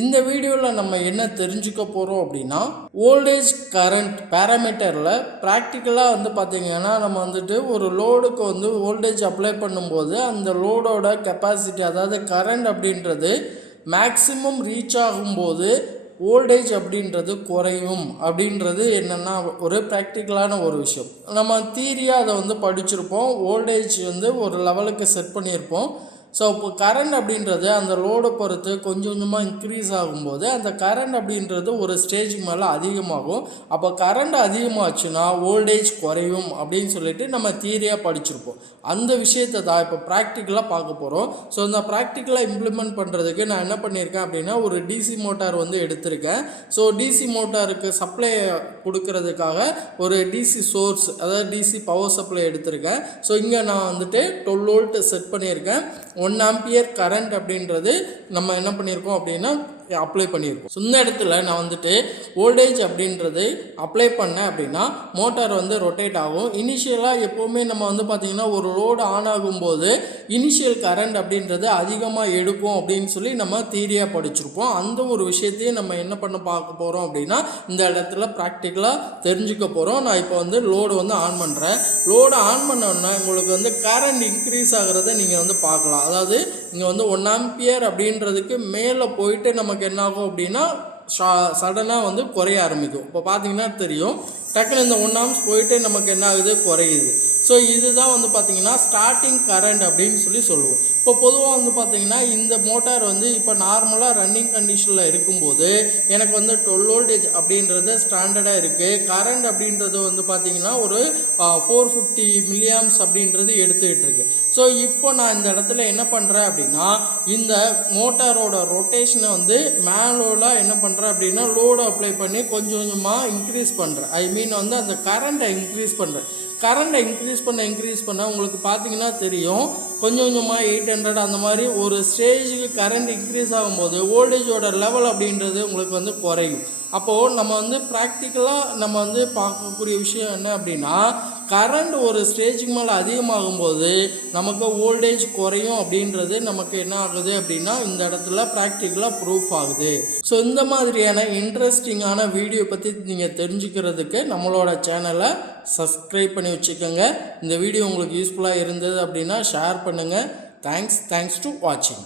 இந்த வீடியோவில் நம்ம என்ன தெரிஞ்சுக்க போகிறோம் அப்படின்னா வோல்டேஜ் கரண்ட் பேராமீட்டரில் ப்ராக்டிக்கலாக பார்த்திங்கன்னா நம்ம ஒரு லோடுக்கு வோல்டேஜ் அப்ளை பண்ணும்போது அந்த லோடோட கெப்பாசிட்டி அதாவது கரண்ட் அப்படின்றது மேக்ஸிமம் ரீச் ஆகும்போது வோல்டேஜ் அப்படின்றது குறையும் அப்படின்றது என்னென்னா ஒரு ப்ராக்டிக்கலான ஒரு விஷயம். நம்ம தியரியாக அதை படிச்சிருப்போம். வோல்டேஜ் ஒரு லெவலுக்கு செட் பண்ணியிருப்போம். ஸோ இப்போ கரண்ட் அப்படின்றது அந்த லோடை பொறுத்து கொஞ்சம் கொஞ்சமாக இன்க்ரீஸ் ஆகும்போது அந்த கரண்ட் அப்படின்றது ஒரு ஸ்டேஜுக்கு மேலே அதிகமாகும். அப்போ கரண்ட் அதிகமாச்சுன்னா வோல்டேஜ் குறையும் அப்படின்னு சொல்லிட்டு நம்ம தியரியாக படிச்சிருப்போம். அந்த விஷயத்தை தான் இப்போ ப்ராக்டிக்கலாக பார்க்க போகிறோம். ஸோ இந்த ப்ராக்டிக்கலாக இம்ப்ளிமெண்ட் பண்ணுறதுக்கு நான் என்ன பண்ணியிருக்கேன் அப்படின்னா ஒரு டிசி மோட்டார் எடுத்திருக்கேன். ஸோ டிசி மோட்டாருக்கு சப்ளை கொடுக்கறதுக்காக ஒரு டிசி சோர்ஸ் அதாவது டிசி பவர் சப்ளை எடுத்திருக்கேன். ஸோ இங்கே நான் 12 வோல்ட் செட் பண்ணியிருக்கேன். 1 ஆம்பியர் கரண்ட் அப்படின்றது நம்ம என்ன பண்ணியிருக்கோம் அப்படின்னா அப்ளை பண்ணியிருக்கோம். ஸோ இந்த இடத்துல நான் வோல்டேஜ் அப்படின்றது அப்ளை பண்ணேன் அப்படின்னா மோட்டார் ரொட்டேட் ஆகும். இனிஷியலாக எப்போவுமே நம்ம பார்த்திங்கன்னா ஒரு லோடு ஆன் ஆகும்போது இனிஷியல் கரண்ட் அப்படின்றது அதிகமாக எடுக்கும் அப்படின்னு சொல்லி நம்ம தியரியாக படிச்சிருப்போம். அந்த ஒரு விஷயத்தையும் நம்ம என்ன பண்ண பார்க்க போகிறோம் அப்படின்னா இந்த இடத்துல ப்ராக்டிக்கலாக தெரிஞ்சுக்க போகிறோம். நான் இப்போ லோடு ஆன் பண்ணுறேன். லோடு ஆன் பண்ணோன்னா உங்களுக்கு கரண்ட் இன்க்ரீஸ் ஆகிறத நீங்கள் பார்க்கலாம். அதாவது இங்கே 1 ஆம்பியர் அப்படின்றதுக்கு மேலே போயிட்டு நமக்கு என்ன ஆகும் அப்படின்னா சடனாக குறைய ஆரம்பிக்கும். இப்போ பார்த்தீங்கன்னா தெரியும், டக்குன்னு இந்த 1 ஆம்ஸ் போயிட்டு நமக்கு என்ன ஆகுது, குறையுது. ஸோ இதுதான் பார்த்திங்கன்னா ஸ்டார்டிங் கரண்ட் அப்படின்னு சொல்லுவோம். இப்போ பொதுவாக பார்த்திங்கன்னா இந்த மோட்டார் இப்போ நார்மலாக ரன்னிங் கண்டிஷனில் இருக்கும்போது எனக்கு 12 வோல்டேஜ் அப்படின்றது ஸ்டாண்டர்டாக இருக்குது. கரண்ட் அப்படின்றது பார்த்திங்கன்னா ஒரு 450 மில்லியாம்ஸ் அப்படின்றது எடுத்துக்கிட்டு இருக்கு. ஸோ இப்போ நான் இந்த இடத்துல என்ன பண்ணுறேன் அப்படின்னா இந்த மோட்டாரோட ரொட்டேஷனை மேனுவலாக என்ன பண்ணுறேன் அப்படின்னா லோடு அப்ளை பண்ணி கொஞ்சம் கொஞ்சமாக இன்க்ரீஸ் பண்ணுறேன். ஐ மீன் அந்த கரண்ட்டை இன்க்ரீஸ் பண்ணுறேன். கரண்ட்டை இன்க்ரீஸ் பண்ண உங்களுக்கு பார்த்தீங்கன்னா தெரியும், கொஞ்சம் கொஞ்சமாக 800 அந்த மாதிரி ஒரு ஸ்டேஜுக்கு கரண்ட் இன்க்ரீஸ் ஆகும்போது வோல்டேஜோட லெவல் அப்படின்றது உங்களுக்கு குறையும். அப்போது நம்ம ப்ராக்டிக்கலாக நம்ம பார்க்கக்கூடிய விஷயம் என்ன அப்படின்னா கரண்ட் ஒரு ஸ்டேஜுக்கு மேலே அதிகமாகும்போது நமக்கு வோல்டேஜ் குறையும் அப்படின்றது நமக்கு என்ன ஆகுது அப்படின்னா இந்த இடத்துல ப்ராக்டிக்கலாக ப்ரூஃப் ஆகுது. ஸோ இந்த மாதிரியான இன்ட்ரெஸ்டிங்கான வீடியோ பற்றி நீங்கள் தெரிஞ்சுக்கிறதுக்கு நம்மளோட சேனலை சப்ஸ்கிரைப் பண்ணி வச்சுக்கோங்க. இந்த வீடியோ உங்களுக்கு யூஸ்ஃபுல்லாக இருந்தது அப்படின்னா ஷேர் பண்ணுங்கள். தேங்க்ஸ் டு வாட்சிங்.